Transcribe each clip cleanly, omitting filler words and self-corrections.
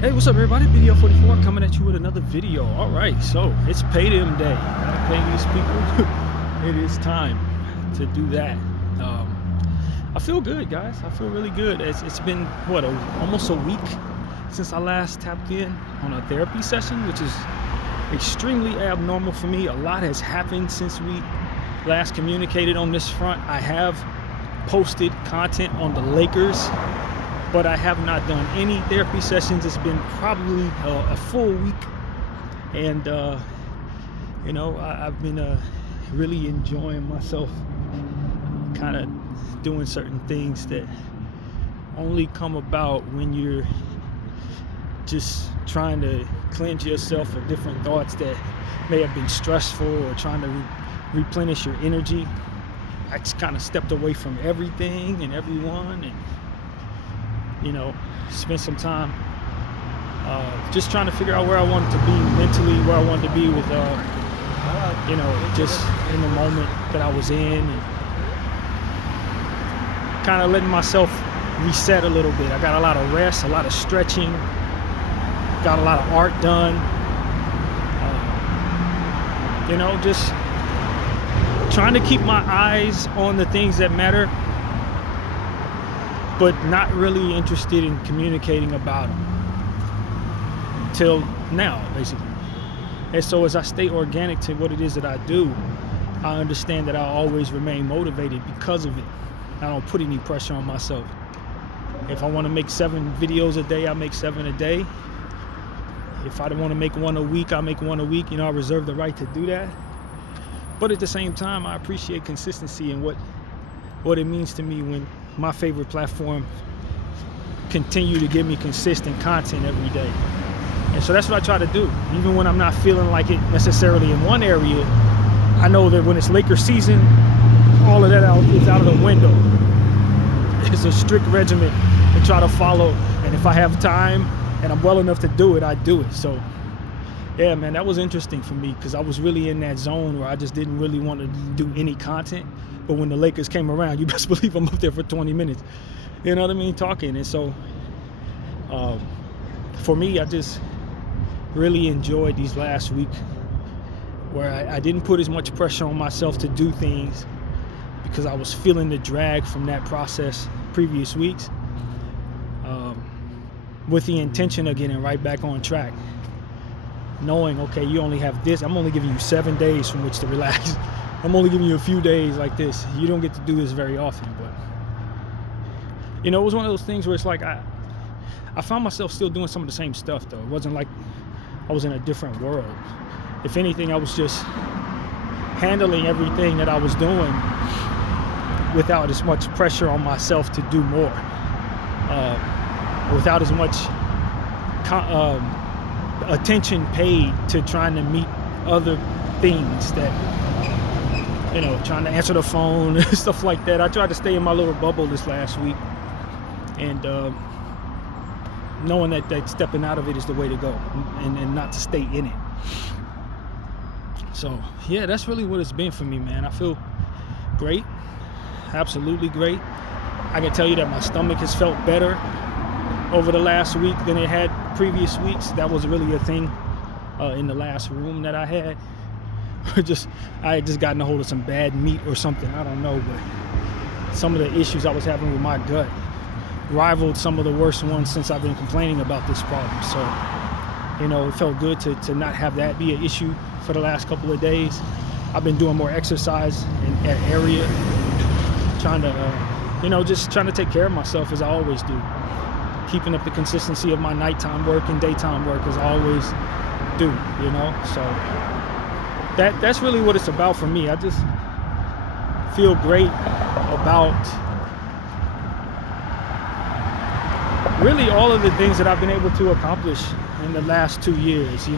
Hey, what's up, everybody? Bdf 44 coming at you with another video. All right, so it's payday day. Gotta pay these people. It is time to do that. I feel good, guys. I feel really good. It's been almost a week since I last tapped in on a therapy session, which is extremely abnormal for me. A lot has happened since we last communicated on this front. I have posted content on the Lakers, but I have not done any therapy sessions. It's been probably a full week, and I've been really enjoying myself, kind of doing certain things that only come about when you're just trying to cleanse yourself of different thoughts that may have been stressful, or trying to replenish your energy. I just kind of stepped away from everything and everyone, and spent some time just trying to figure out where I wanted to be mentally, where I wanted to be with, just in the moment that I was in, and kind of letting myself reset a little bit. I got a lot of rest, a lot of stretching, got a lot of art done, just trying to keep my eyes on the things that matter, but not really interested in communicating about them till now, basically. And so as I stay organic to what it is that I do, I understand that I'll always remain motivated because of it. I don't put any pressure on myself. If I want to make 7 videos a day, I make 7 a day. If I want to make 1 a week, I make 1 a week. I reserve the right to do that. But at the same time, I appreciate consistency and what it means to me when my favorite platform continue to give me consistent content every day. And so that's what I try to do. Even when I'm not feeling like it necessarily in one area, I know that when it's Lakers season, all of that is out of the window. It's a strict regimen to try to follow. And if I have time and I'm well enough to do it, I do it. So yeah, man, that was interesting for me, because I was really in that zone where I just didn't really want to do any content. But when the Lakers came around, you best believe I'm up there for 20 minutes. You know what I mean? Talking. And so for me, I just really enjoyed these last week where I didn't put as much pressure on myself to do things, because I was feeling the drag from that process previous weeks, with the intention of getting right back on track. Knowing, okay, you only have this. I'm only giving you 7 days from which to relax. I'm only giving you a few days like this. You don't get to do this very often, but it was one of those things where it's like I found myself still doing some of the same stuff, though. It wasn't like I was in a different world. If anything, I was just handling everything that I was doing without as much pressure on myself to do more, without as much attention paid to trying to meet other things that, trying to answer the phone and stuff like that. I tried to stay in my little bubble this last week, and knowing that stepping out of it is the way to go, and not to stay in it. So yeah, that's really what it's been for me, man. I feel great, absolutely great. I can tell you that my stomach has felt better over the last week than it had previous weeks. That was really a thing in the last room that I had. I had just gotten a hold of some bad meat or something, I don't know, but some of the issues I was having with my gut rivaled some of the worst ones since I've been complaining about this problem. So it felt good to not have that be an issue for the last couple of days. I've been doing more exercise in that area, trying to just trying to take care of myself, as I always do, keeping up the consistency of my nighttime work and daytime work, as I always do. So that's really what it's about for me. I just feel great about really all of the things that I've been able to accomplish in the last 2 years.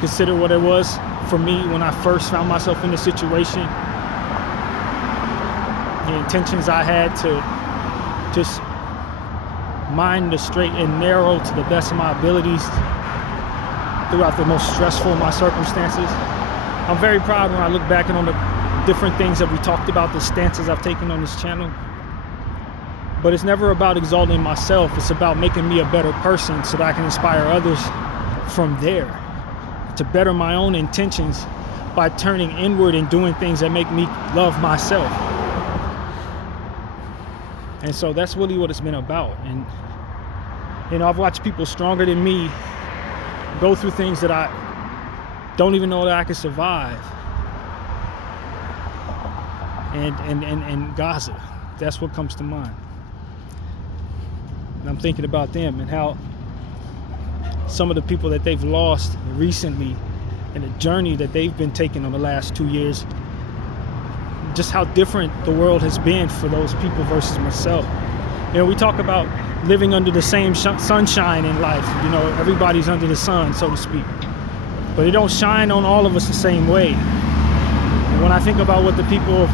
Consider what it was for me when I first found myself in the situation, the intentions I had to just mind the straight and narrow to the best of my abilities throughout the most stressful of my circumstances. I'm very proud when I look back on the different things that we talked about, the stances I've taken on this channel. But it's never about exalting myself. It's about making me a better person so that I can inspire others from there, to better my own intentions by turning inward and doing things that make me love myself. And so that's really what it's been about. And, you know, I've watched people stronger than me go through things that I don't even know that I can survive. And Gaza, that's what comes to mind. And I'm thinking about them and how some of the people that they've lost recently and the journey that they've been taking on the last 2 years, just how different the world has been for those people versus myself. You know, we talk about living under the same sunshine in life. You know, everybody's under the sun, so to speak. But it don't shine on all of us the same way. And when I think about what the people of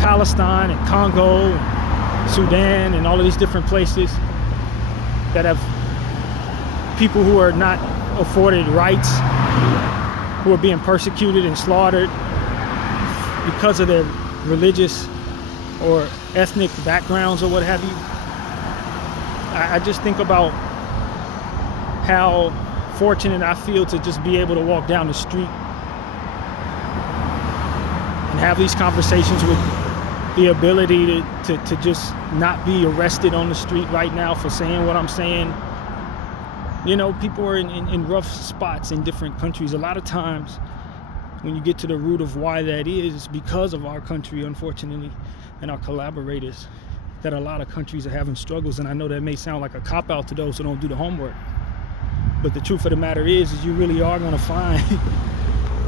Palestine and Congo, and Sudan, and all of these different places that have people who are not afforded rights, who are being persecuted and slaughtered because of their religious or ethnic backgrounds or what have you, I just think about how fortunate I feel to just be able to walk down the street and have these conversations with the ability to just not be arrested on the street right now for saying what I'm saying. You know, people are in rough spots in different countries. A lot of times when you get to the root of why that is, it's because of our country, unfortunately, and our collaborators, that a lot of countries are having struggles. And I know that may sound like a cop-out to those who don't do the homework. But the truth of the matter is you really are going to find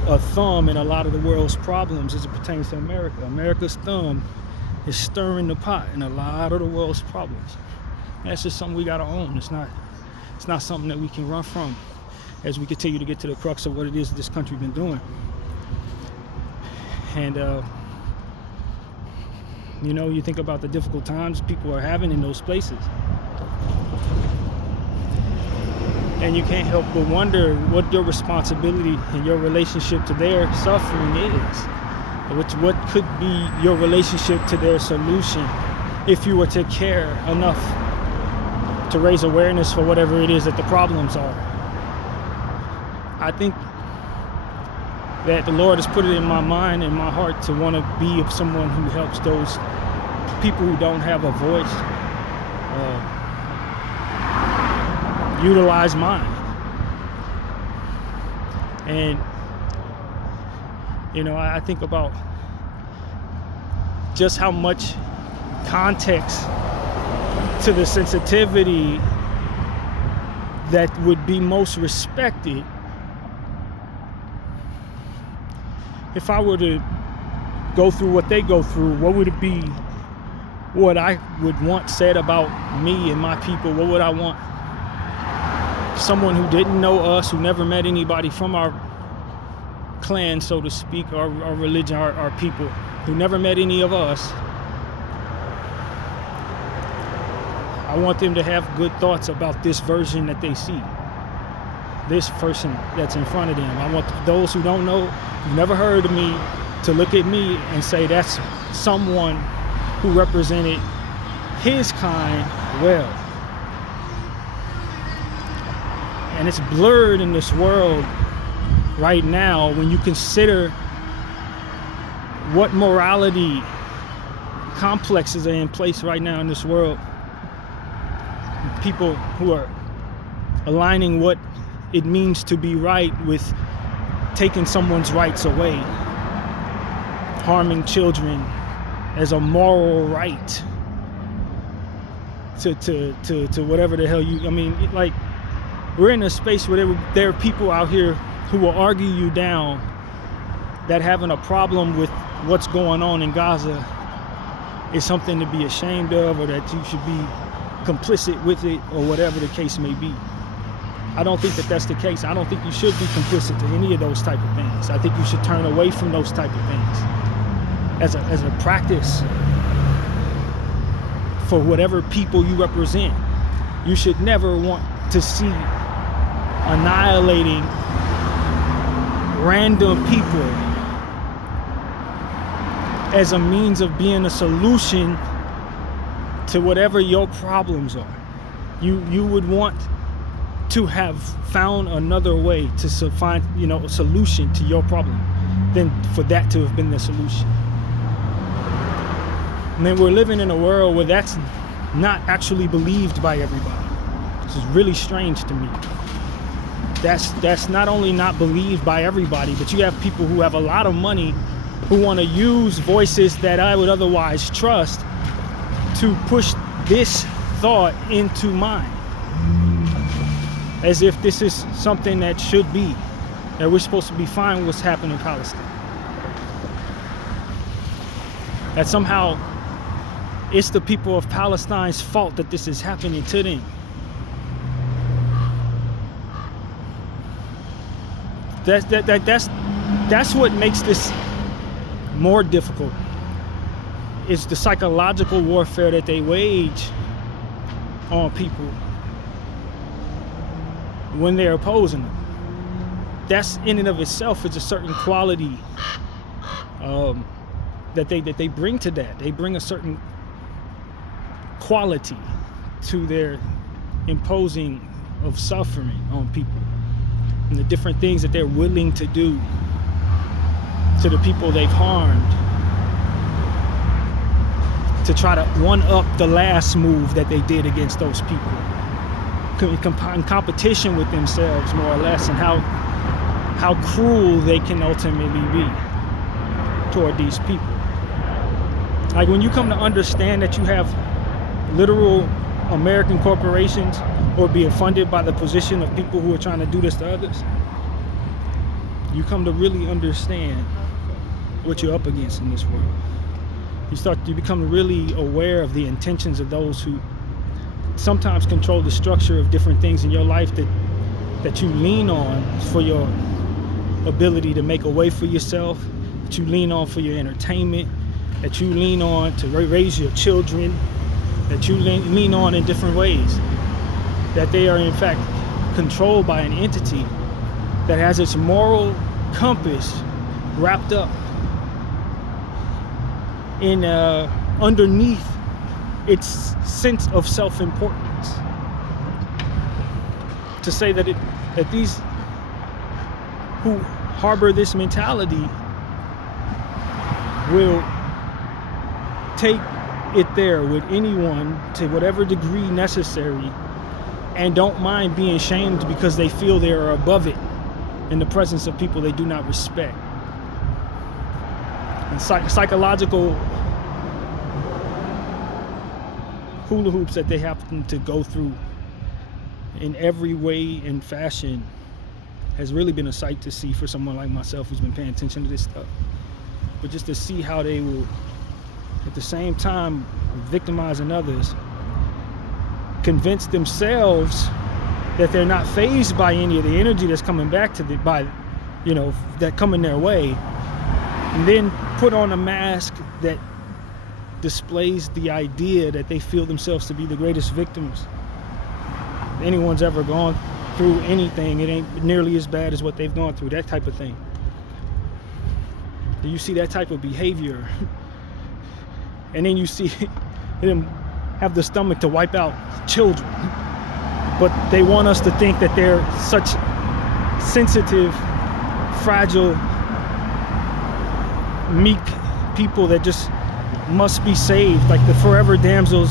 a thumb in a lot of the world's problems as it pertains to America. America's thumb is stirring the pot in a lot of the world's problems. That's just something we got to own. It's not something that we can run from as we continue to get to the crux of what it is that this country's been doing. And, you know, you think about the difficult times people are having in those places. And you can't help but wonder what your responsibility and your relationship to their suffering is. What could be your relationship to their solution if you were to care enough to raise awareness for whatever it is that the problems are. I think that the Lord has put it in my mind and my heart to want to be someone who helps those people who don't have a voice utilize mine. And you know, I think about just how much context to the sensitivity that would be most respected if I were to go through what they go through. What would it be? What I would want said about me and my people? What would I want someone who didn't know us, who never met anybody from our clan, so to speak, our religion, our people, who never met any of us? I want them to have good thoughts about this version that they see, this person that's in front of them. I want those who don't know, who've never heard of me, to look at me and say that's someone who represented his kind well. And it's blurred in this world right now when you consider what morality complexes are in place right now in this world. People who are aligning what it means to be right with taking someone's rights away, harming children as a moral right to whatever the hell you, I mean, like, we're in a space where there are people out here who will argue you down that having a problem with what's going on in Gaza is something to be ashamed of, or that you should be complicit with it, or whatever the case may be. I don't think that that's the case. I don't think you should be complicit to any of those type of things. I think you should turn away from those type of things as a practice for whatever people you represent. You should never want to see annihilating random people as a means of being a solution to whatever your problems are. You would want to have found another way to find, a solution to your problem than for that to have been the solution. And then we're living in a world where that's not actually believed by everybody. This is really strange to me. That's not only not believed by everybody, but you have people who have a lot of money who want to use voices that I would otherwise trust to push this thought into mine, as if this is something that should be, that we're supposed to be fine with what's happening in Palestine. That somehow it's the people of Palestine's fault that this is happening to them. That's what makes this more difficult. It's the psychological warfare that they wage on people when they're opposing them. That's in and of itself is a certain quality that they bring to that. They bring a certain quality to their imposing of suffering on people and the different things that they're willing to do to the people they've harmed to try to one-up the last move that they did against those people, in competition with themselves, more or less, and how cruel they can ultimately be toward these people. Like, when you come to understand that you have literal American corporations or being funded by the position of people who are trying to do this to others, you come to really understand what you're up against in this world. You become really aware of the intentions of those who sometimes control the structure of different things in your life that you lean on for your ability to make a way for yourself, that you lean on for your entertainment, that you lean on to raise your children, that you lean on in different ways, that they are in fact controlled by an entity that has its moral compass wrapped up in underneath its sense of self-importance. To say that these who harbor this mentality will take it there with anyone to whatever degree necessary and don't mind being shamed because they feel they are above it in the presence of people they do not respect. And psychological hula hoops that they have to go through in every way and fashion has really been a sight to see for someone like myself who's been paying attention to this stuff. But just to see how they will, at the same time victimizing others, convince themselves that they're not fazed by any of the energy that's coming back to that coming their way, and then put on a mask that displays the idea that they feel themselves to be the greatest victims anyone's ever gone through anything. It ain't nearly as bad as what they've gone through, that type of thing. You see that type of behavior, and then you see them have the stomach to wipe out children, but they want us to think that they're such sensitive, fragile, meek people that just must be saved, like the forever damsels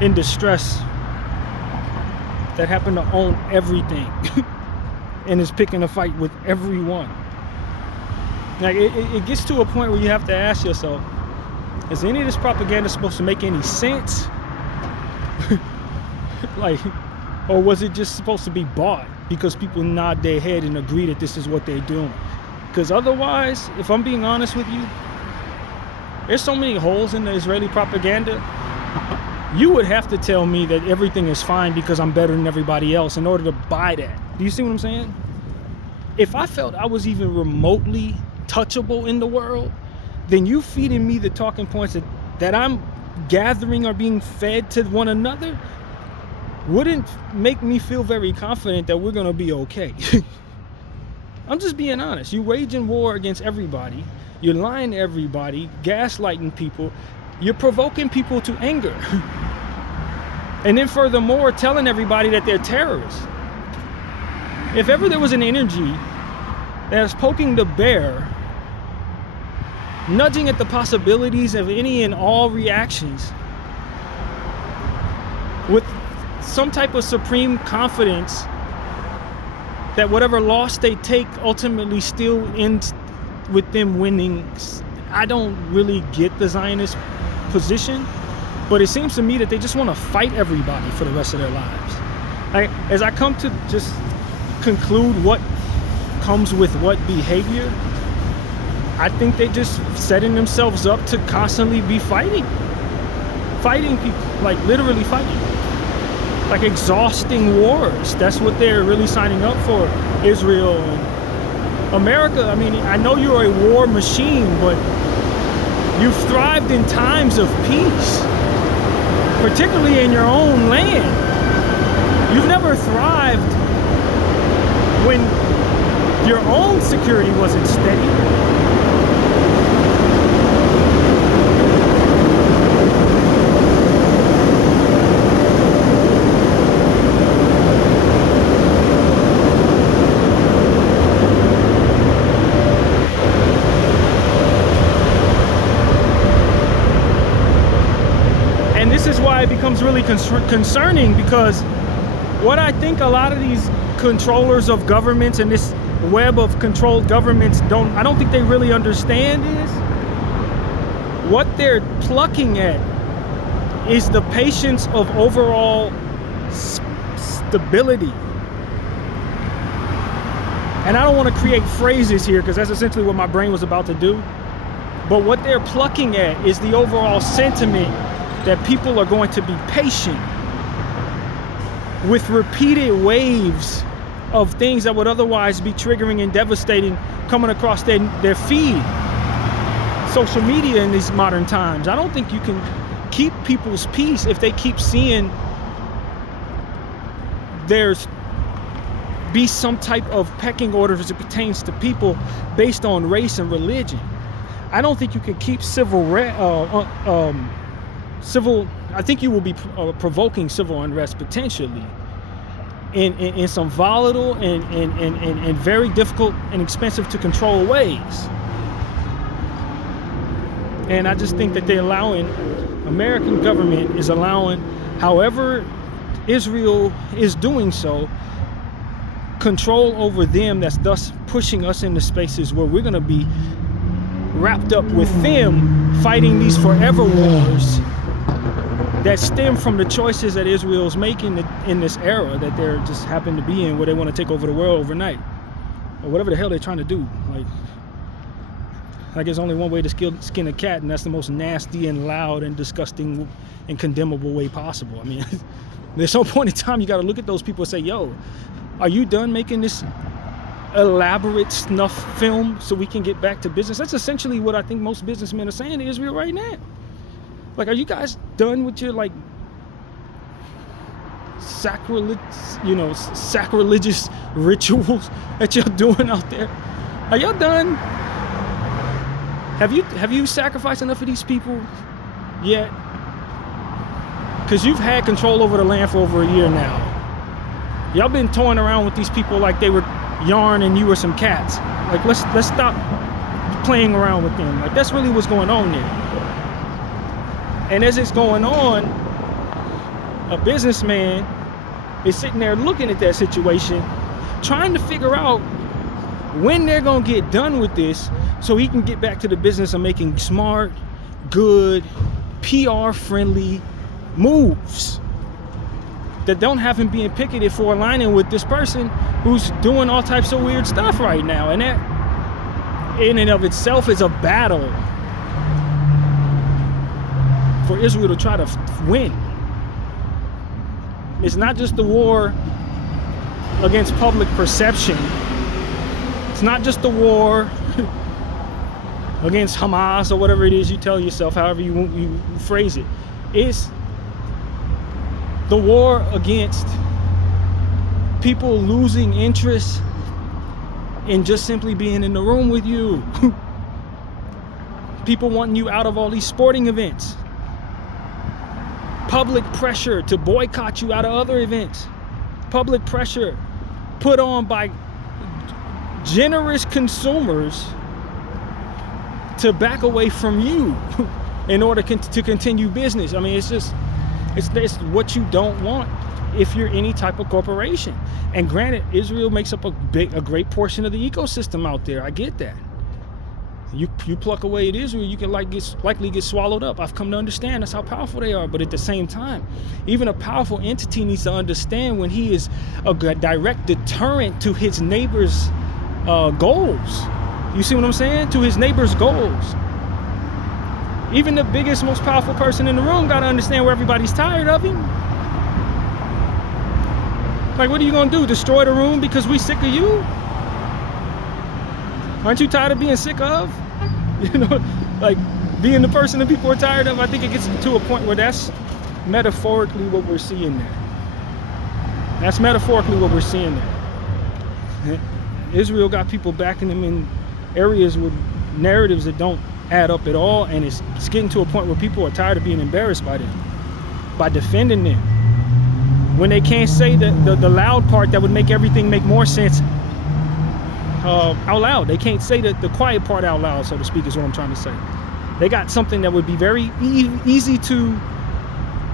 in distress that happen to own everything and is picking a fight with everyone. Like, it gets to a point where you have to ask yourself, is any of this propaganda supposed to make any sense? Like, or was it just supposed to be bought because people nod their head and agree that this is what they're doing? Because otherwise, if I'm being honest with you, there's so many holes in the Israeli propaganda. You would have to tell me that everything is fine because I'm better than everybody else in order to buy that. Do you see what I'm saying? If I felt I was even remotely touchable in the world, then you feeding me the talking points that I'm gathering or being fed to one another wouldn't make me feel very confident that we're gonna be okay. I'm just being honest. You waging war against everybody. You're lying to everybody, gaslighting people, you're provoking people to anger. And then furthermore, telling everybody that they're terrorists. If ever there was an energy that's poking the bear, nudging at the possibilities of any and all reactions with some type of supreme confidence that whatever loss they take ultimately still ends with them winning. I don't really get the Zionist position, but it seems to me that they just want to fight everybody for the rest of their lives. As I come to just conclude what comes with what behavior, I think they just setting themselves up to constantly be fighting people, like literally fighting, like exhausting wars. That's what they're really signing up for. Israel and America, I mean, I know you're a war machine, but you've thrived in times of peace, particularly in your own land. You've never thrived when your own security wasn't steady. And this is why it becomes really concerning, because what I think a lot of these controllers of governments and this web of controlled governments I don't think they really understand is what they're plucking at is the patience of overall stability. And I don't want to create phrases here because that's essentially what my brain was about to do. But what they're plucking at is the overall sentiment that people are going to be patient with repeated waves of things that would otherwise be triggering and devastating coming across their feed. Social media in these modern times. I don't think you can keep people's peace if they keep seeing there's be some type of pecking order as it pertains to people based on race and religion. I don't think you can keep I think you will be provoking civil unrest potentially in some volatile and very difficult and expensive to control ways. And I just think that American government is allowing, however Israel is doing so, control over them, that's thus pushing us into spaces where we're going to be wrapped up with them fighting these forever wars that stem from the choices that Israel's making in this era that they're just happen to be in, where they want to take over the world overnight or whatever the hell they're trying to do. Like there's only one way to skin a cat, and that's the most nasty and loud and disgusting and condemnable way possible. I mean, there's some point in time you got to look at those people and say, yo, are you done making this elaborate snuff film so we can get back to business? That's essentially what I think most businessmen are saying to Israel right now. Like, are you guys done with your sacrilegious rituals that you're doing out there? Are y'all done? Have you sacrificed enough of these people yet? Because you've had control over the land for over a year now. Y'all been toying around with these people like they were yarn and you were some cats. Like, let's stop playing around with them. Like, that's really what's going on there. And as it's going on, a businessman is sitting there looking at that situation, trying to figure out when they're going to get done with this so he can get back to the business of making smart, good, PR-friendly moves that don't have him being picketed for aligning with this person who's doing all types of weird stuff right now. And that in and of itself is a battle for Israel to try to win. It's not just the war against public perception. It's not just the war against Hamas or whatever it is you tell yourself, however you phrase it. It's the war against people losing interest in just simply being in the room with you. People wanting you out of all these sporting events. Public pressure to boycott you out of other events. Public pressure put on by generous consumers to back away from you in order to continue business. I mean, it's what you don't want if you're any type of corporation. And granted, Israel makes up a great portion of the ecosystem out there. I get that. You pluck away at Israel, you can likely get swallowed up. I've come to understand that's how powerful they are. But at the same time, even a powerful entity needs to understand when he is a direct deterrent to his neighbor's goals. You see what I'm saying? To his neighbor's goals. Even the biggest, most powerful person in the room got to understand where everybody's tired of him. Like, what are you going to do? Destroy the room because we sick of you? Aren't you tired of being sick of? You know, like being the person that people are tired of. I think it gets to a point where that's metaphorically what we're seeing there. That's metaphorically what we're seeing there. Israel got people backing them in areas with narratives that don't add up at all, and it's getting to a point where people are tired of being embarrassed by them, by defending them. When they can't say the loud part that would make everything make more sense out loud. They can't say the quiet part out loud, so to speak, is what I'm trying to say. They got something that would be very easy to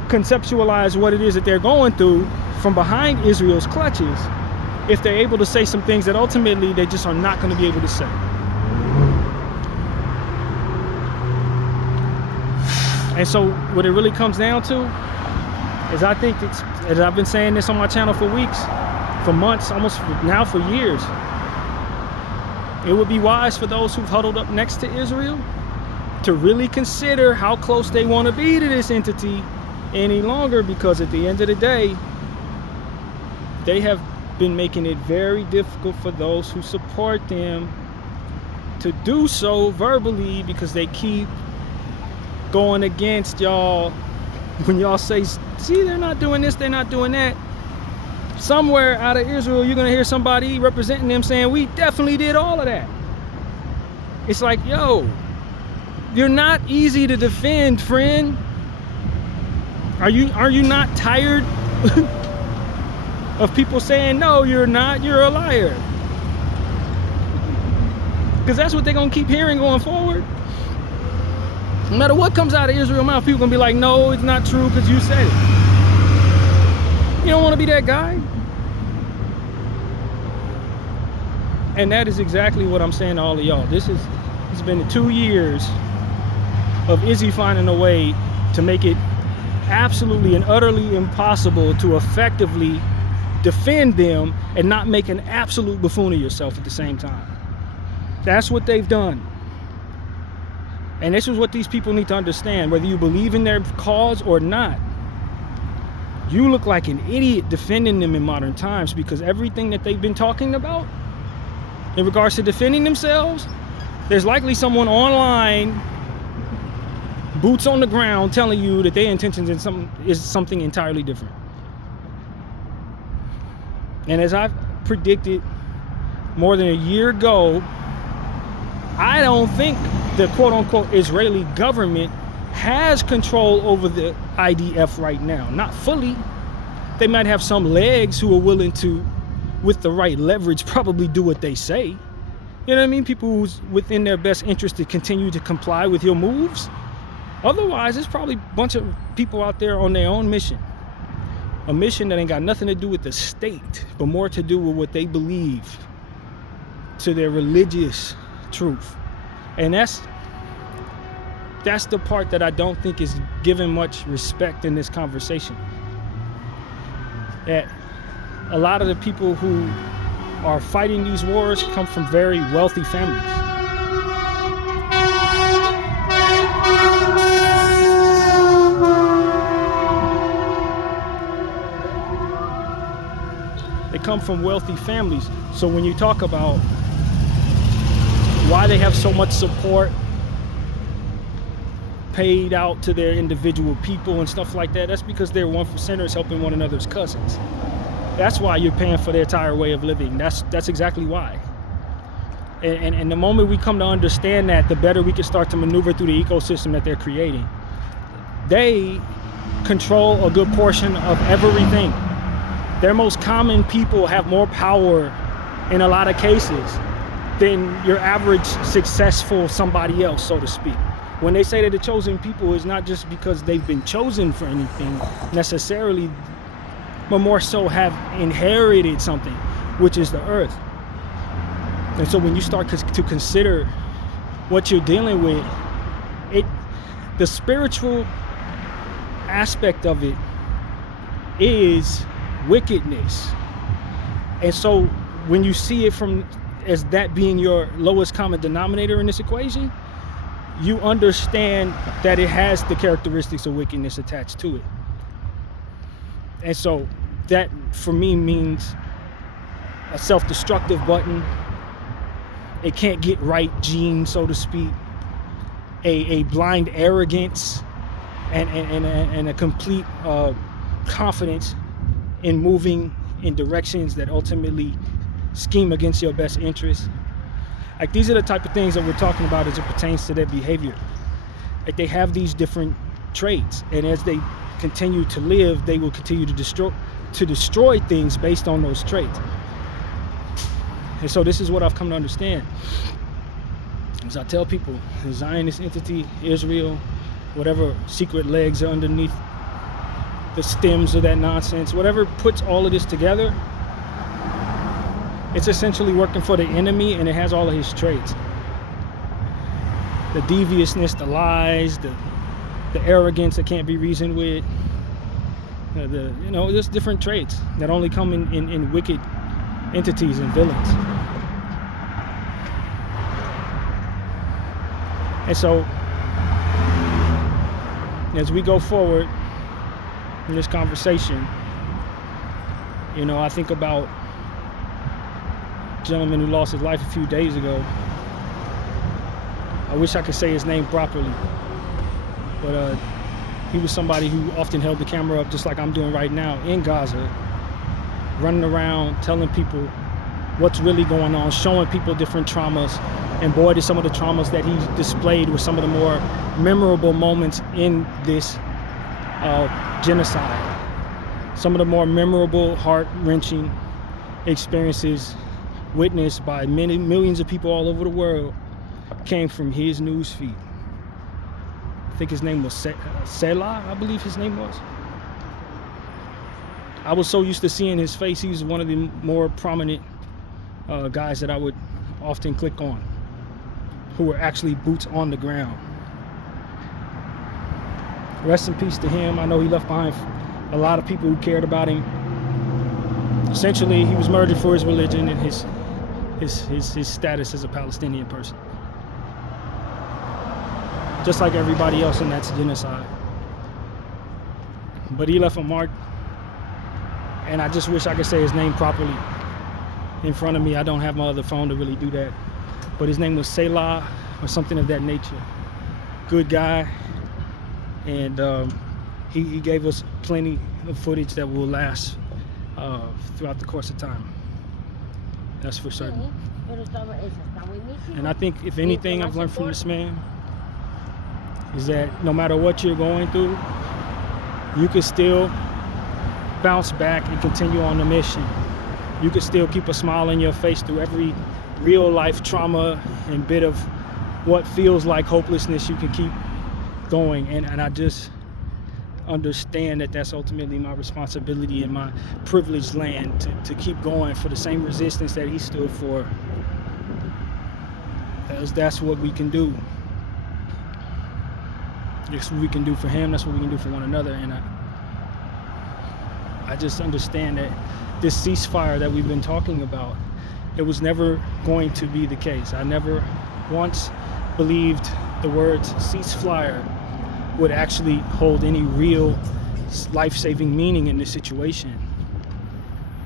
conceptualize what it is that they're going through from behind Israel's clutches if they're able to say some things that ultimately they just are not going to be able to say. And so what it really comes down to is, I think it's, as I've been saying this on my channel for weeks, for months, almost now for years, it would be wise for those who've huddled up next to Israel to really consider how close they want to be to this entity any longer, because at the end of the day, they have been making it very difficult for those who support them to do so verbally, because they keep going against y'all. When y'all say, see, they're not doing this, they're not doing that, somewhere out of Israel, you're going to hear somebody representing them saying, we definitely did all of that. It's like, yo, you're not easy to defend, friend. Are you not tired of people saying, no, you're not, you're a liar? Because that's what they're going to keep hearing going forward. No matter what comes out of Israel's mouth, people are going to be like, no, it's not true because you said it. You don't want to be that guy. And that is exactly what I'm saying to all of y'all. It's been 2 years of Izzy finding a way to make it absolutely and utterly impossible to effectively defend them and not make an absolute buffoon of yourself at the same time. That's what they've done. And this is what these people need to understand, whether you believe in their cause or not. You look like an idiot defending them in modern times, because everything that they've been talking about in regards to defending themselves, there's likely someone online, boots on the ground, telling you that their intentions is something entirely different. And as I've predicted more than a year ago, I don't think the quote-unquote Israeli government has control over the IDF right now. Not fully. They might have some legs who are willing to, with the right leverage, probably do what they say. You know what I mean? People who's within their best interest to continue to comply with your moves. Otherwise, there's probably a bunch of people out there on their own mission. A mission that ain't got nothing to do with the state, but more to do with what they believe, to their religious truth. And that's the part that I don't think is given much respect in this conversation. That a lot of the people who are fighting these wars come from very wealthy families. They come from wealthy families. So when you talk about why they have so much support paid out to their individual people and stuff like that, that's because they're 1%ers helping one another's cousins. That's why you're paying for their entire way of living. That's exactly why. And the moment we come to understand that, the better we can start to maneuver through the ecosystem that they're creating. They control a good portion of everything. Their most common people have more power in a lot of cases than your average successful somebody else, so to speak. When they say that the chosen people, is not just because they've been chosen for anything necessarily, but more so have inherited something, which is the earth. And so when you start to consider what you're dealing with, the spiritual aspect of it is wickedness. And so when you see it as that being your lowest common denominator in this equation, you understand that it has the characteristics of wickedness attached to it. And so that for me means a self-destructive button, a can't get right gene, so to speak, a blind arrogance, and a complete confidence in moving in directions that ultimately scheme against your best interests. Like, these are the type of things that we're talking about as it pertains to their behavior. Like, they have these different traits, and as they continue to live, they will continue to destroy things based on those traits. And so this is what I've come to understand. As I tell people, the Zionist entity, Israel, whatever secret legs are underneath the stems of that nonsense, whatever puts all of this together, it's essentially working for the enemy, and it has all of his traits. The deviousness, the lies, the arrogance that can't be reasoned with, just different traits that only come in wicked entities and villains. And so, as we go forward in this conversation, I think about a gentleman who lost his life a few days ago. I wish I could say his name properly, but he was somebody who often held the camera up, just like I'm doing right now, in Gaza, running around telling people what's really going on, showing people different traumas. And boy, did some of the traumas that he displayed were some of the more memorable moments in this genocide. Some of the more memorable, heart-wrenching experiences witnessed by many millions of people all over the world came from his news feed. I think his name was Selah, I believe his name was. I was so used to seeing his face. He was one of the more prominent guys that I would often click on, who were actually boots on the ground. Rest in peace to him. I know he left behind a lot of people who cared about him. Essentially, he was murdered for his religion and his status as a Palestinian person, just like everybody else in that genocide. But he left a mark, and I just wish I could say his name properly in front of me. I don't have my other phone to really do that. But his name was Selah or something of that nature. Good guy. And he gave us plenty of footage that will last throughout the course of time. That's for certain. And I think if anything I've learned from this man is that no matter what you're going through, you can still bounce back and continue on the mission. You can still keep a smile on your face through every real life trauma and bit of what feels like hopelessness. You can keep going, and I just understand that that's ultimately my responsibility and my privileged land to keep going for the same resistance that he stood for. That's what we can do. That's what we can do for him. That's what we can do for one another. And I just understand that this ceasefire that we've been talking about, it was never going to be the case. I never once believed the words ceasefire would actually hold any real life-saving meaning in this situation.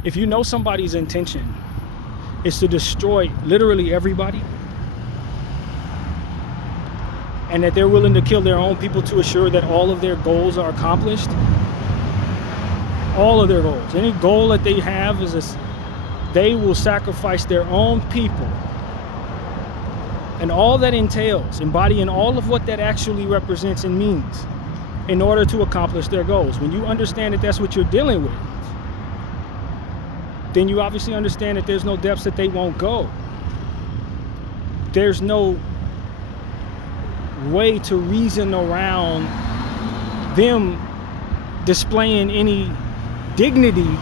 If you know somebody's intention is to destroy literally everybody, and that they're willing to kill their own people to assure that all of their goals are accomplished, all of their goals, any goal that they have is they will sacrifice their own people, and all that entails, embodying all of what that actually represents and means, in order to accomplish their goals. When you understand that that's what you're dealing with, then you obviously understand that there's no depths that they won't go. There's no way to reason around them displaying any dignity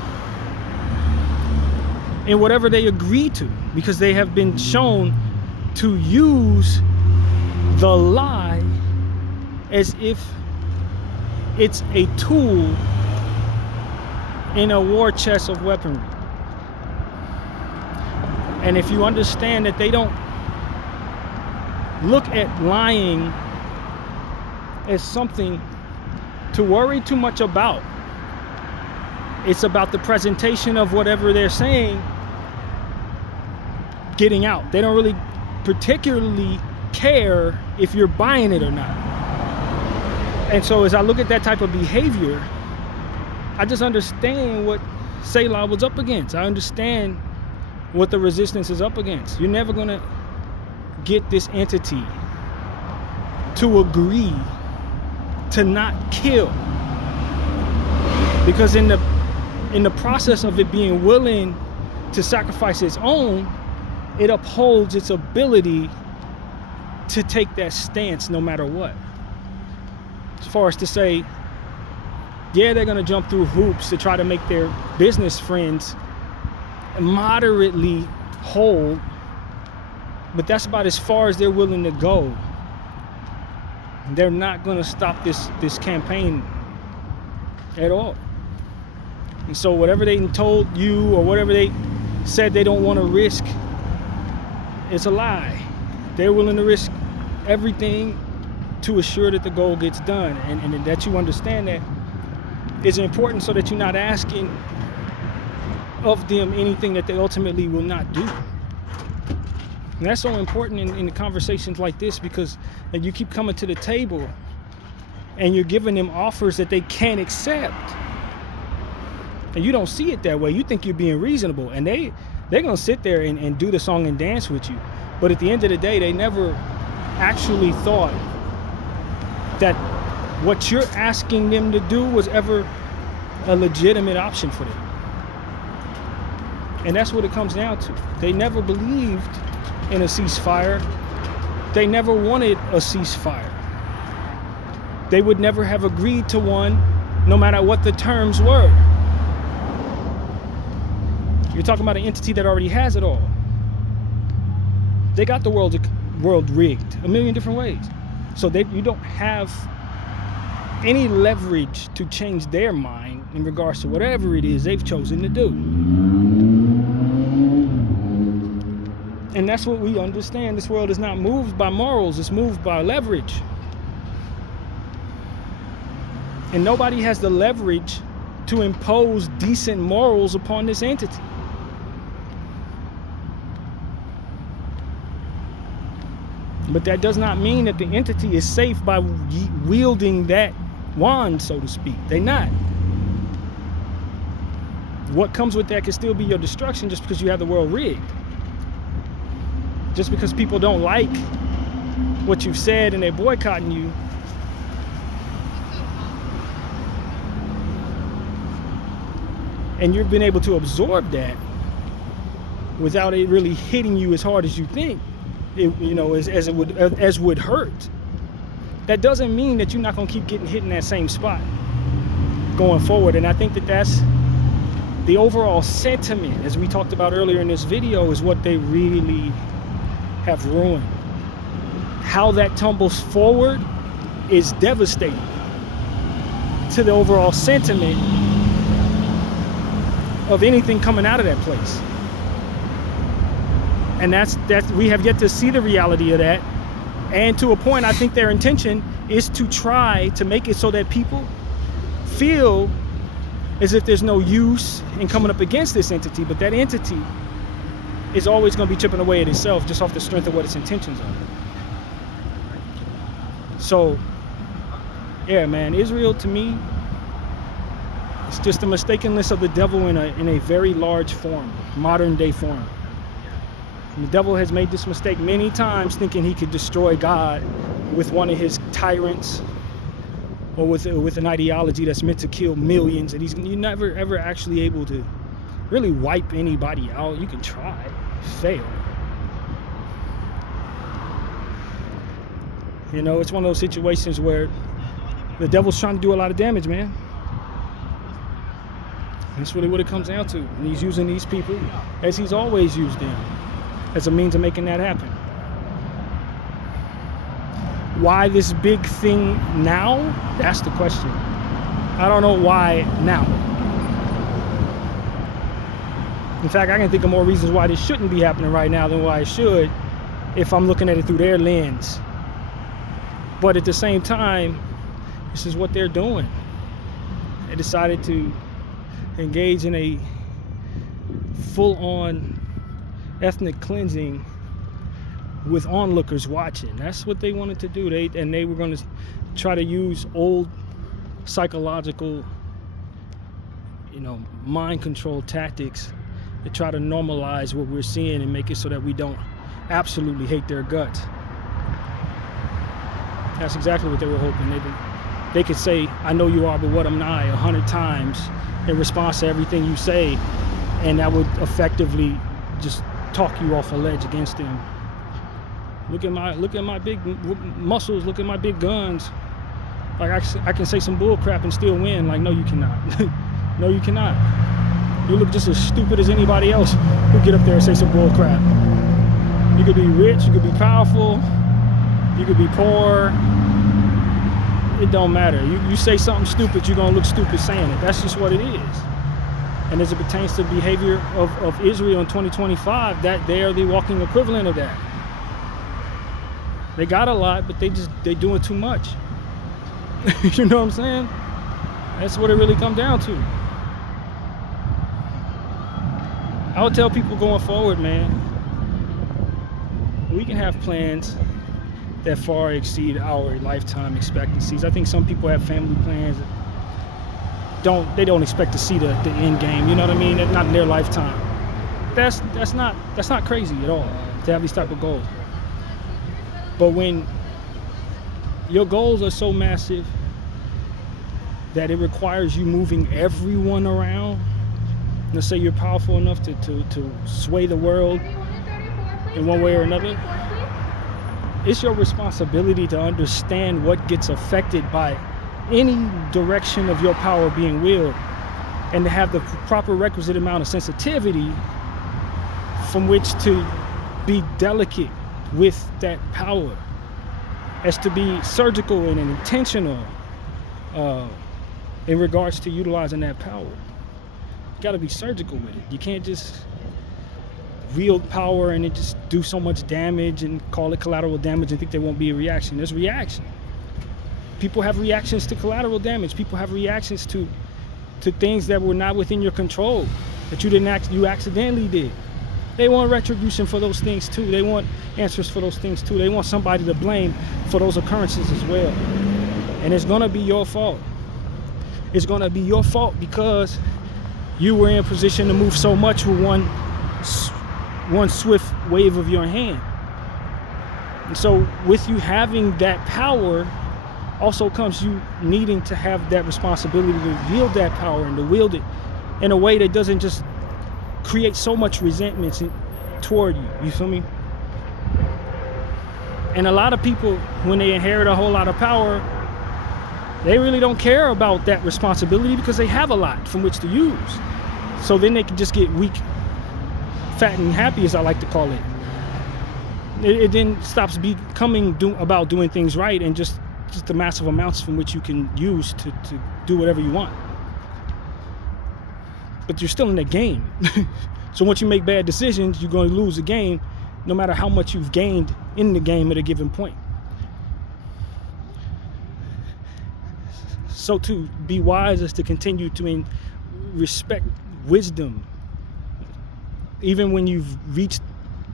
in whatever they agree to, because they have been shown to use the lie as if it's a tool in a war chest of weaponry. And if you understand that they don't look at lying as something to worry too much about, it's about the presentation of whatever they're saying getting out. They don't really particularly care if you're buying it or not. And so as I look at that type of behavior, I just understand what Selah was up against. I understand what the resistance is up against. You're never going to get this entity to agree to not kill, because in the process of it being willing to sacrifice its own, it upholds its ability to take that stance no matter what. As far as to say, yeah, they're going to jump through hoops to try to make their business friends moderately whole, but that's about as far as they're willing to go. They're not going to stop this campaign at all. And so whatever they told you or whatever they said they don't want to risk, it's a lie. They're willing to risk everything to assure that the goal gets done, and that you understand that is important, so that you're not asking of them anything that they ultimately will not do. And that's so important in conversations like this, because you keep coming to the table and you're giving them offers that they can't accept, and you don't see it that way. You think you're being reasonable, and they're gonna sit there and do the song and dance with you, but at the end of the day, they never actually thought that what you're asking them to do was ever a legitimate option for them. And that's what it comes down to. They never believed in a ceasefire. They never wanted a ceasefire. They would never have agreed to one, no matter what the terms were. You're talking about an entity that already has it all. They got the world rigged a million different ways. So you don't have any leverage to change their mind in regards to whatever it is they've chosen to do. And that's what we understand. This world is not moved by morals, it's moved by leverage. And nobody has the leverage to impose decent morals upon this entity. But that does not mean that the entity is safe by wielding that wand, so to speak. They're not. What comes with that can still be your destruction, just because you have the world rigged. Just because people don't like what you've said and they're boycotting you, and you've been able to absorb that without it really hitting you as hard as you think, as would hurt. That doesn't mean that you're not going to keep getting hit in that same spot going forward. And I think that that's the overall sentiment, as we talked about earlier in this video, is what they really have ruined. How that tumbles forward is devastating to the overall sentiment of anything coming out of that place. And that's we have yet to see the reality of that. And to a point, I think their intention is to try to make it so that people feel as if there's no use in coming up against this entity, but that entity is always going to be chipping away at itself just off the strength of what its intentions are. So, yeah, man, Israel to me, it's just the mistakenness of the devil in a very large form, modern day form. And the devil has made this mistake many times, thinking he could destroy God with one of his tyrants, or with an ideology that's meant to kill millions, and you're never ever actually able to really wipe anybody out. You can try, fail. You know, it's one of those situations where the devil's trying to do a lot of damage, man. That's really what it comes down to. And he's using these people, as he's always used them, as a means of making that happen. Why this big thing now? That's the question. I don't know why now. In fact, I can think of more reasons why this shouldn't be happening right now than why it should, if I'm looking at it through their lens. But at the same time, this is what they're doing. They decided to engage in a full-on ethnic cleansing with onlookers watching. That's what they wanted to do. They were going to try to use old psychological, mind control tactics to try to normalize what we're seeing and make it so that we don't absolutely hate their guts. That's exactly what they were hoping. They could say, "I know you are, but what am I?" 100 times in response to everything you say, and that would effectively just talk you off a ledge against them. Look at my big muscles. Look at my big guns. Like I can say some bull crap and still win. Like, no, you cannot. No, you cannot. You look just as stupid as anybody else who get up there and say some bull crap. You could be rich. You could be powerful. You could be poor. It don't matter. You say something stupid, you're gonna look stupid saying it. That's just what it is. And as it pertains to the behavior of Israel in 2025, that they are the walking equivalent of that. They got a lot, but they doing too much. You know what I'm saying? That's what it really comes down to. I would tell people going forward, man, we can have plans that far exceed our lifetime expectancies. I think some people have family plans that don't expect to see the end game. You know what I mean? Not in their lifetime. That's not crazy at all to have these type of goals. But when your goals are so massive that it requires you moving everyone around, let's say you're powerful enough to sway the world in one way or another, it's your responsibility to understand what gets affected by any direction of your power being wielded, and to have the proper requisite amount of sensitivity from which to be delicate with that power, as to be surgical and intentional in regards to utilizing that power. You got to be surgical with it. You can't just wield power and it just do so much damage and call it collateral damage and think there won't be a reaction. There's reaction. People have reactions to collateral damage. People have reactions to things that were not within your control, that you accidentally did. They want retribution for those things too. They want answers for those things too. They want somebody to blame for those occurrences as well. And it's gonna be your fault. It's gonna be your fault because you were in position to move so much with one swift wave of your hand. And so with you having that power also comes you needing to have that responsibility to wield that power and to wield it in a way that doesn't just create so much resentment toward you. You feel me? And a lot of people, when they inherit a whole lot of power, they really don't care about that responsibility because they have a lot from which to use. So then they can just get weak, fat and happy, as I like to call it. It then stops becoming about doing things right and just the massive amounts from which you can use to do whatever you want. But you're still in the game. So once you make bad decisions, you're going to lose the game no matter how much you've gained in the game at a given point. So to be wise is to continue to respect wisdom, even when you've reached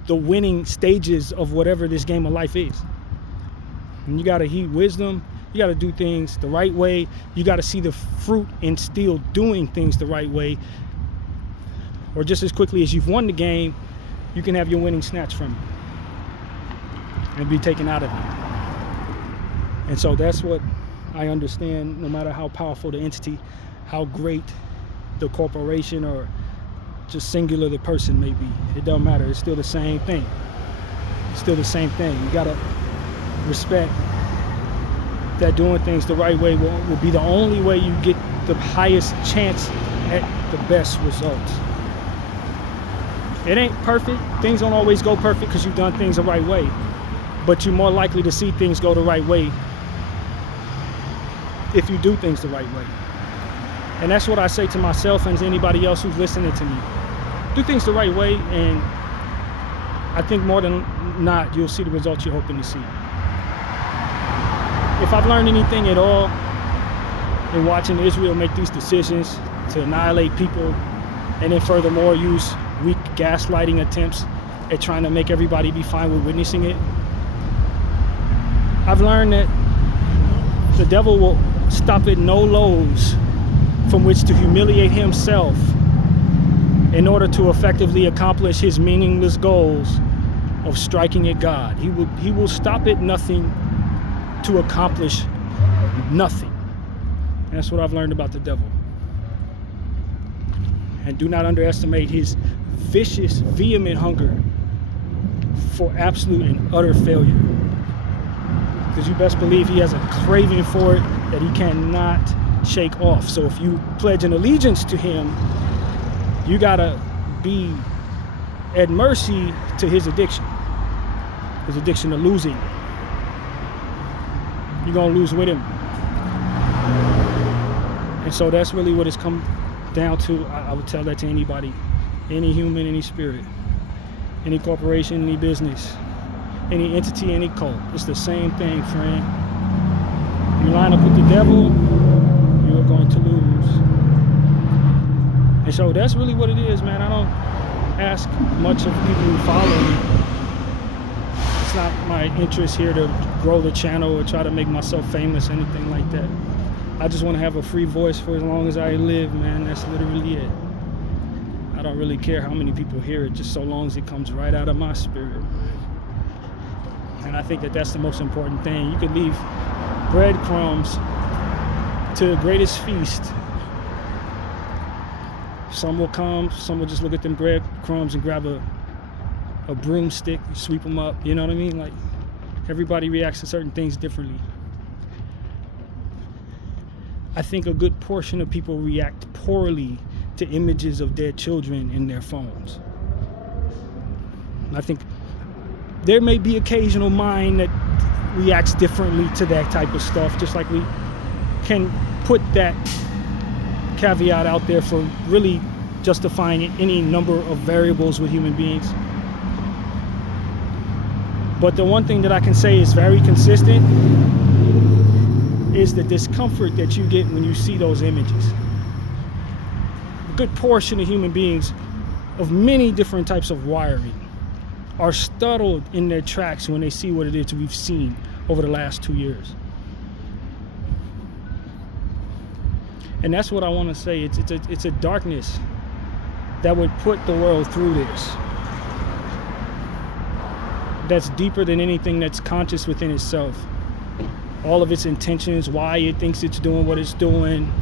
the winning stages of whatever this game of life is. And you got to heed wisdom. You got to do things the right way. You got to see the fruit in still doing things the right way. Or just as quickly as you've won the game, you can have your winning snatched from you and be taken out of it. And so that's what I understand no matter how powerful the entity, how great the corporation or just singular the person may be, it don't matter. It's still the same thing. It's still the same thing. You gotta respect that doing things the right way will be the only way you get the highest chance at the best results. It ain't perfect. Things don't always go perfect because you've done things the right way, but you're more likely to see things go the right way if you do things the right way. And that's what I say to myself and to anybody else who's listening to me. Do things the right way, and I think more than not, you'll see the results you're hoping to see. If I've learned anything at all in watching Israel make these decisions to annihilate people, and then furthermore use weak gaslighting attempts at trying to make everybody be fine with witnessing it, I've learned that the devil will stop at no lows from which to humiliate himself in order to effectively accomplish his meaningless goals of striking at God. He will stop at nothing to accomplish nothing. And that's what I've learned about the devil. And do not underestimate his vicious, vehement hunger for absolute and utter failure. Because you best believe he has a craving for it that he cannot shake off. So if you pledge an allegiance to him, you gotta be at mercy to his addiction to losing. You're gonna lose with him. And so that's really what it's come down to. I would tell that to anybody, any human, any spirit, any corporation, any business, any entity, any cult. It's the same thing, friend. You line up with the devil, you're going to lose. And so that's really what it is, man. I don't ask much of people who follow me. It's not my interest here to grow the channel or try to make myself famous, anything like that. I just want to have a free voice for as long as I live, man. That's literally it. I don't really care how many people hear it, just so long as it comes right out of my spirit. And I think that that's the most important thing. You could leave breadcrumbs to the greatest feast. Some will come, some will just look at them breadcrumbs and grab a broomstick, sweep them up, you know what I mean? Like, everybody reacts to certain things differently. I think a good portion of people react poorly to images of dead children in their phones. I think there may be occasional mind that reacts differently to that type of stuff, just like we can put that caveat out there for really justifying any number of variables with human beings. But the one thing that I can say is very consistent is the discomfort that you get when you see those images. A good portion of human beings of many different types of wiring are startled in their tracks when they see what it is we've seen over the last 2 years. And that's what I want to say. It's a darkness that would put the world through this. That's deeper than anything that's conscious within itself. All of its intentions, why it thinks it's doing what it's doing,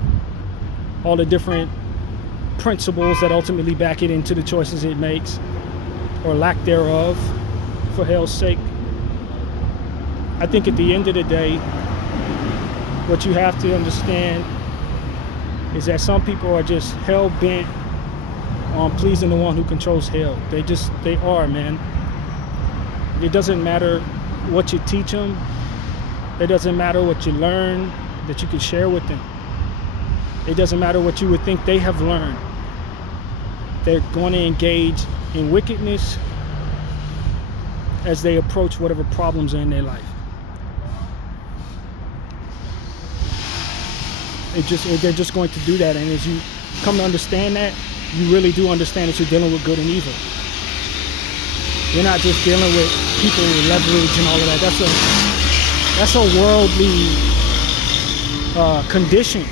all the different principles that ultimately back it into the choices it makes, or lack thereof, for hell's sake. I think at the end of the day, what you have to understand is that some people are just hell-bent on pleasing the one who controls hell. They are, man. It doesn't matter what you teach them. It doesn't matter what you learn that you can share with them. It doesn't matter what you would think they have learned. They're going to engage in wickedness as they approach whatever problems are in their life. They're just going to do that. And as you come to understand that, you really do understand that you're dealing with good and evil. You're not just dealing with people with leverage and all of that. That's a worldly condition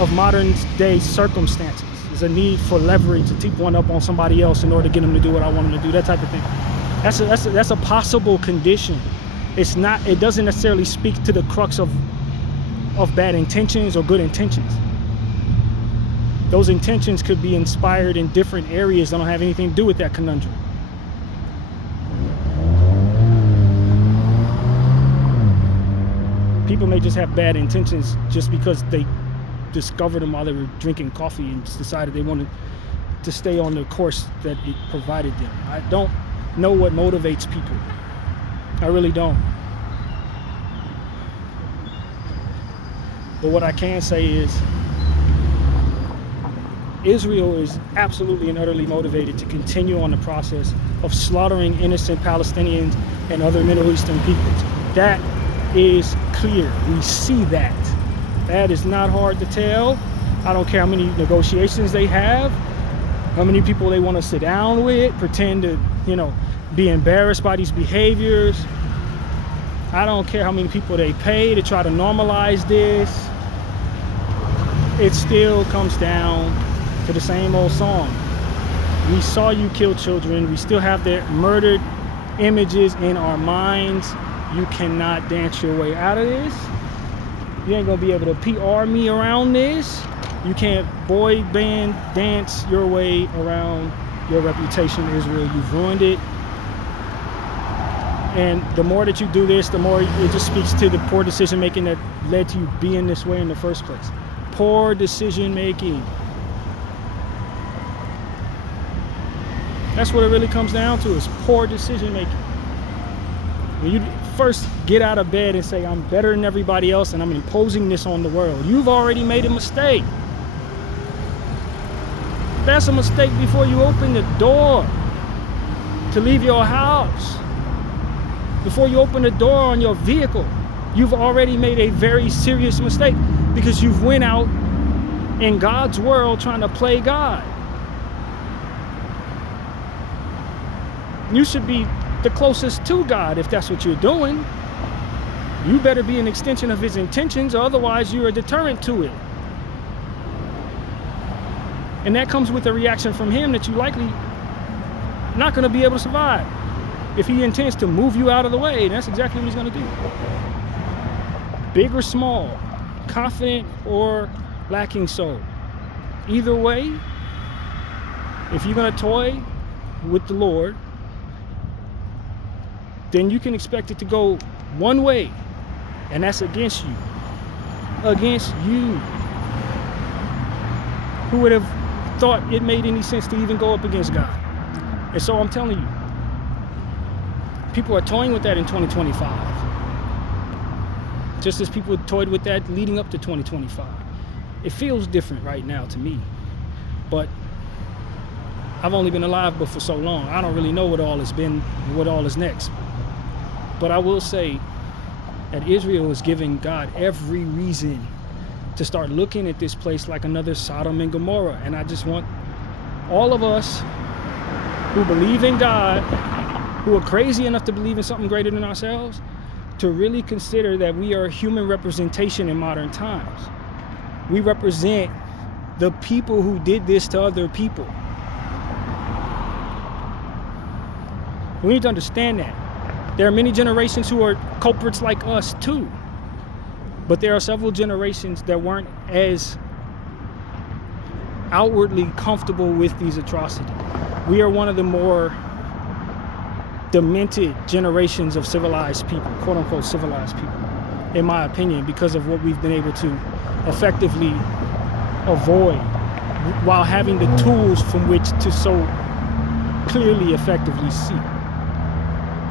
of modern day circumstances. There's a need for leverage to keep one up on somebody else in order to get them to do what I want them to do, that type of thing. That's a possible condition. It doesn't necessarily speak to the crux of of bad intentions or good intentions. Those intentions could be inspired in different areas that don't have anything to do with that conundrum. People may just have bad intentions just because they discovered them while they were drinking coffee and just decided they wanted to stay on the course that it provided them. I don't know what motivates people. I really don't. But what I can say is Israel is absolutely and utterly motivated to continue on the process of slaughtering innocent Palestinians and other Middle Eastern peoples. That is clear. We see that. That is not hard to tell. I don't care how many negotiations they have, how many people they want to sit down with, pretend to, be embarrassed by these behaviors. I don't care how many people they pay to try to normalize this. It still comes down to the same old song. We saw you kill children. We still have their murdered images in our minds. You cannot dance your way out of this. You ain't gonna be able to PR me around this. You can't boy band dance your way around your reputation, Israel. You've ruined it. And the more that you do this, the more it just speaks to the poor decision making that led to you being this way in the first place. Poor decision making. That's what it really comes down to, is poor decision making. When you first get out of bed and say, I'm better than everybody else and I'm imposing this on the world, you've already made a mistake. That's a mistake before you open the door to leave your house. Before you open the door on your vehicle, you've already made a very serious mistake because you've went out in God's world trying to play God. You should be the closest to God if that's what you're doing. You better be an extension of his intentions, otherwise you're a deterrent to it. And that comes with a reaction from him that you likely not going to be able to survive. If he intends to move you out of the way, that's exactly what he's going to do. Big or small, confident or lacking soul. Either way, if you're going to toy with the Lord, then you can expect it to go one way, and that's against you. Against you. Who would have thought it made any sense to even go up against God? And so I'm telling you, people are toying with that in 2025. Just as people toyed with that leading up to 2025. It feels different right now to me. But I've only been alive for so long. I don't really know what all has been and what all is next. But I will say that Israel is giving God every reason to start looking at this place like another Sodom and Gomorrah. And I just want all of us who believe in God, who are crazy enough to believe in something greater than ourselves, to really consider that we are a human representation in modern times. We represent the people who did this to other people. We need to understand that. There are many generations who are culprits like us too. But there are several generations that weren't as outwardly comfortable with these atrocities. We are one of the more demented generations of civilized people, quote unquote civilized people, in my opinion, because of what we've been able to effectively avoid while having the tools from which to so clearly effectively see.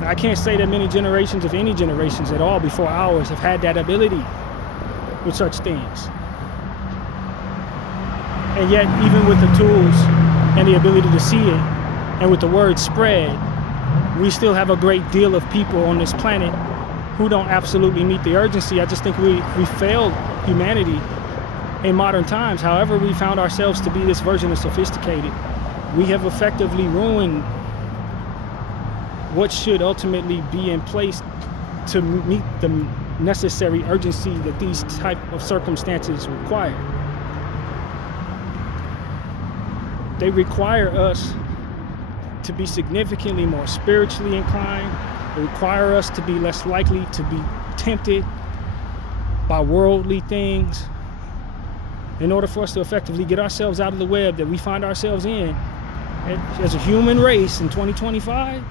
Now, I can't say that many generations, if any generations at all before ours, have had that ability with such things. And yet, even with the tools and the ability to see it, and with the word spread, we still have a great deal of people on this planet who don't absolutely meet the urgency. I just think we failed humanity in modern times. However we found ourselves to be this version of sophisticated, we have effectively ruined what should ultimately be in place to meet the necessary urgency that these type of circumstances require. They require us to be significantly more spiritually inclined. They require us to be less likely to be tempted. by worldly things, in order for us to effectively get ourselves out of the web that we find ourselves in as a human race in 2025,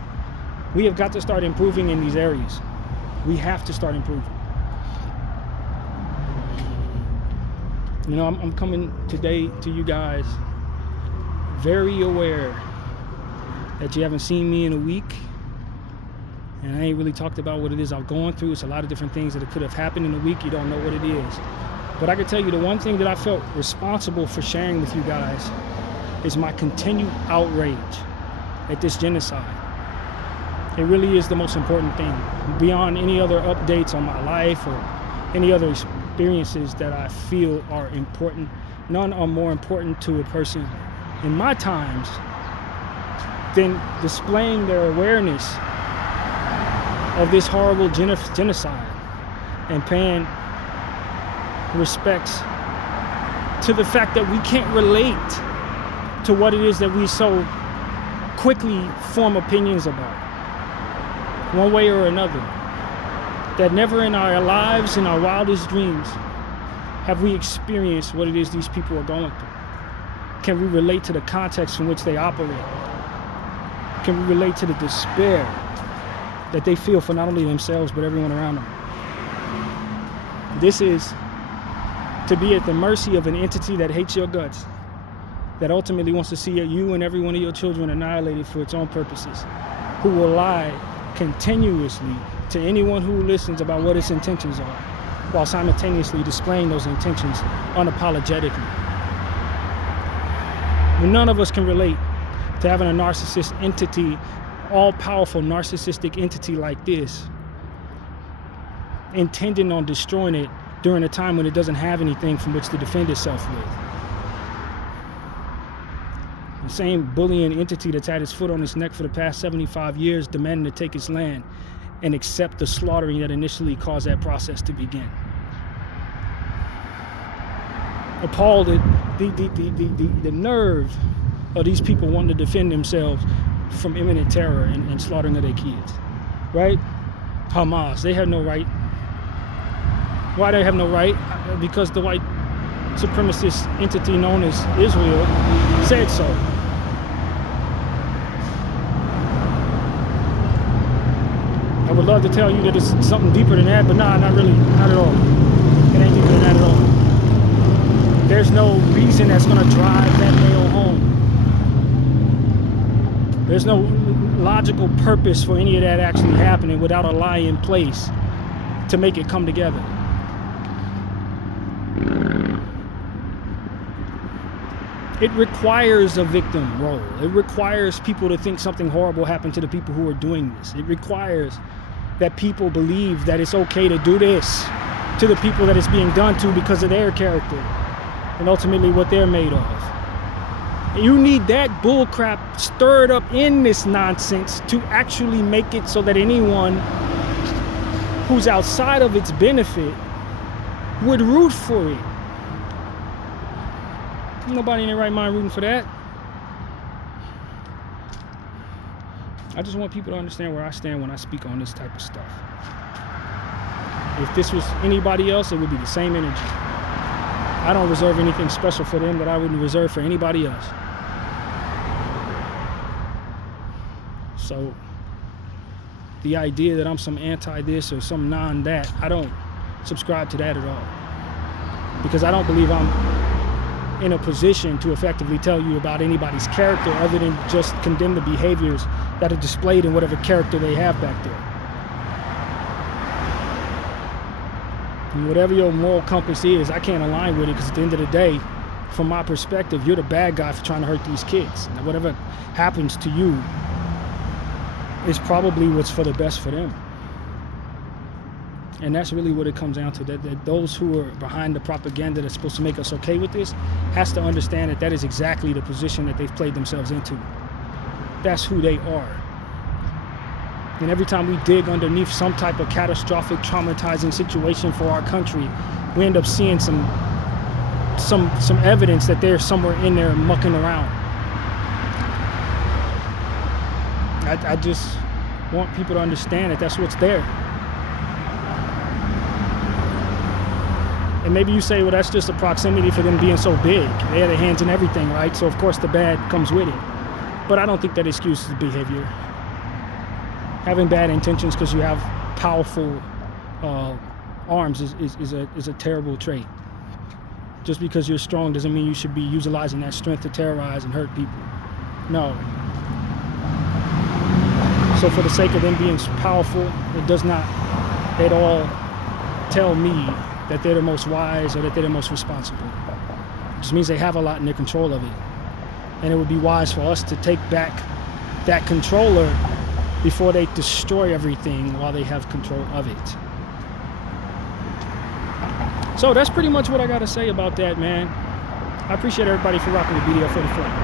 we have got to start improving in these areas. We have to start improving. You know, I'm coming today to you guys very aware that you haven't seen me in a week, and I ain't really talked about what it is I'm going through. It's a lot of different things that could have happened in a week. You don't know what it is. But I can tell you the one thing that I felt responsible for sharing with you guys is my continued outrage at this genocide. It really is the most important thing. Beyond any other updates on my life or any other experiences that I feel are important, none are more important to a person in my times than displaying their awareness of this horrible genocide and paying respects to the fact that we can't relate to what it is that we so quickly form opinions about, one way or another. That never in our lives, in our wildest dreams, have we experienced what it is these people are going through. Can we relate to the context in which they operate? Can we relate to the despair that they feel for not only themselves but everyone around them? This is to be at the mercy of an entity that hates your guts, that ultimately wants to see you and every one of your children annihilated for its own purposes, who will lie continuously to anyone who listens about what its intentions are, while simultaneously displaying those intentions unapologetically. None of us can relate to having a narcissist entity, all-powerful narcissistic entity like this, intending on destroying it during a time when it doesn't have anything from which to defend itself with. The same bullying entity that's had its foot on its neck for the past 75 years, demanding to take its land and accept the slaughtering that initially caused that process to begin. Appalled at the nerve of these people wanting to defend themselves from imminent terror and slaughtering of their kids, right? Hamas, they have no right. Why they have no right? Because the white supremacist entity known as Israel said so. I would love to tell you that it's something deeper than that, but nah, not really, not at all. It ain't deeper than that at all. There's no reason that's gonna drive that nail home. There's no logical purpose for any of that actually happening without a lie in place to make it come together. It requires a victim role. It requires people to think something horrible happened to the people who are doing this. It requires that people believe that it's okay to do this to the people that it's being done to because of their character and ultimately what they're made of. You need that bullcrap stirred up in this nonsense to actually make it so that anyone who's outside of its benefit would root for it. Nobody in their right mind rooting for that. I just want people to understand where I stand when I speak on this type of stuff. If this was anybody else, it would be the same energy. I don't reserve anything special for them that I wouldn't reserve for anybody else. So the idea that I'm some anti-this or some non-that, I don't subscribe to that at all. Because I don't believe I'm in a position to effectively tell you about anybody's character other than just condemn the behaviors that are displayed in whatever character they have back there. And whatever your moral compass is, I can't align with it because at the end of the day, from my perspective, you're the bad guy for trying to hurt these kids. Now, whatever happens to you is probably what's for the best for them. And that's really what it comes down to, that those who are behind the propaganda that's supposed to make us okay with this has to understand that that is exactly the position that they've played themselves into. That's who they are. And every time we dig underneath some type of catastrophic, traumatizing situation for our country, we end up seeing some evidence that they're somewhere in there mucking around. I just want people to understand that that's what's there. And maybe you say, well, that's just a proximity for them being so big. They have their hands in everything, right? So of course the bad comes with it. But I don't think that excuses the behavior. Having bad intentions because you have powerful arms is a terrible trait. Just because you're strong doesn't mean you should be utilizing that strength to terrorize and hurt people. No. So for the sake of them being powerful, it does not at all tell me that they're the most wise or that they're the most responsible. It just means they have a lot in their control of it. And it would be wise for us to take back that controller before they destroy everything while they have control of it. So that's pretty much what I got to say about that, man. I appreciate everybody for rocking with Bdf Therapy Session.